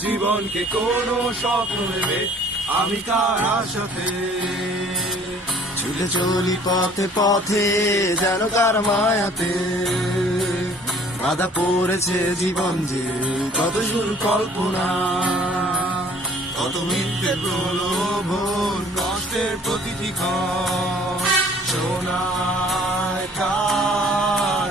জীবনকে কোনো স্বপ্ন ভেবে আমি কার আশাতে ছুটে চলি পথে পথে যেন কার মায়াতে বাধা পড়েছে জীবন যে কত সুর কল্পনা কত মিথ্যে প্রলোভন কষ্টের প্রতিটি ক্ষণ শোনায় কার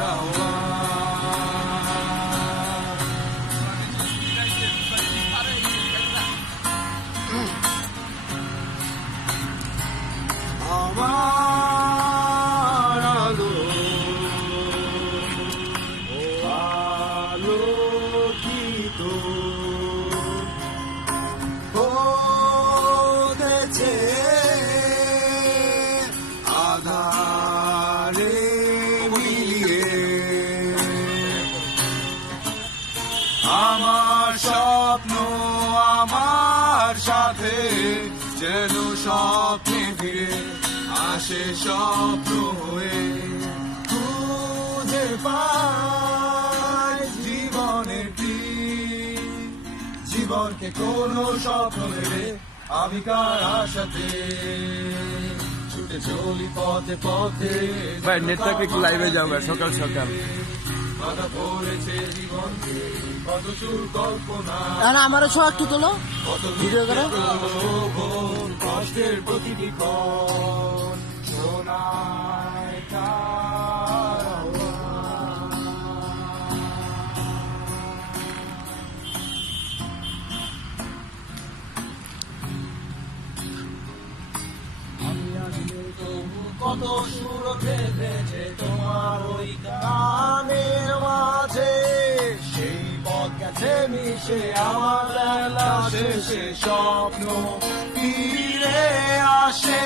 আমার আলো আলোকিত হতেছে আধারে মিলিয়ে আমার স্বপ্ন আমার সাথে যেন স্বপ্নে ফিরে আসে স্বপ্ন হয়ে খুঁজে পাই জীবনের জীবনকে কোনো স্বপ্ন ভেবে আমি কার আশাতে ছুটে চলি পথে পথে ভাই নেটটাকে একটু লাইভে যাও ভাই, সকাল সকাল বাধা পড়েছে জীবনকে কত সুর কল্পনা আমারও ছ একটু তোলো কত ভিডিও করো প্রলোভন কষ্টের প্রতিটি ক্ষণ শোনায় কার আওয়াজ। আমি আসলে তবু কত সুর ভেবেছে তোমার ওই গানের মাঝে সেই পথ গেছে মিশে আমার বেলা শেষে স্বপ্ন ফিরে আসে